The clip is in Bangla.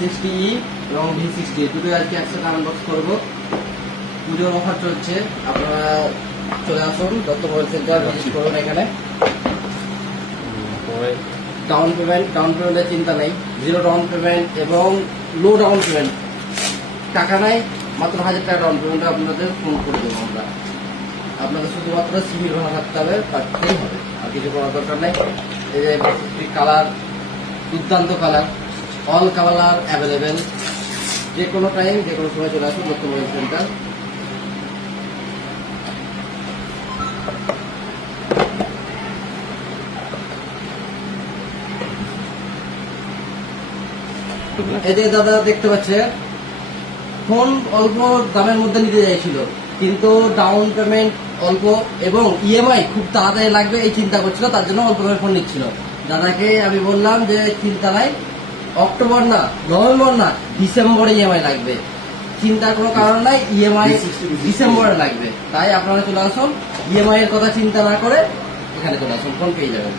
V60e এবং V60 দুটোই আজকে একসাথে আনবক্স করবো। পুজোর অফার চলছে, আপনারা চলে আসুন দত্ত মোবাইল সেন্টার, ভিজিট করুন। এখানে ডাউন পেমেন্টের চিন্তা নেই, জিরো ডাউন পেমেন্ট এবং লো ডাউন পেমেন্ট, টাকা নাই, মাত্র 1000 টাকা ডাউন পেমেন্টে আপনাদের ফোন করে দেবো আমরা। আপনাদের শুধুমাত্র সিভির ভাড়া থাকতে হবে, থাকতেই হবে, আর কিছু করার দরকার নেই। এই যে কালার, দুর্দান্ত কালার, অল কালার অ্যাভেলেবেল। যে কোনো টাইম যে কোনো সময় চলে আসুন দত্ত মোবাইল সেন্টার। এই যে দাদা দেখতে পাচ্ছেন, ফোন অল্প দামের মধ্যে নিতে চাইছিল, কিন্তু ডাউন পেমেন্ট অল্প এবং ইএমআই খুব তাড়াতাড়ি লাগবে এই চিন্তা করছিল, তার জন্য অল্প দামের ফোন নিচ্ছিল। দাদাকে আমি বললাম যে চিন্তা নাই, অক্টোবর না, নভেম্বর না, ডিসেম্বরে ইএমআই লাগবে, চিন্তার কোনো কারণ নাই, ইএমআই ডিসেম্বরে লাগবে। তাই আপনারা চলে আসুন, ইএমআই এর কথা চিন্তা না করে এখানে চলে আসুন, ফোন পেয়ে যাবেন।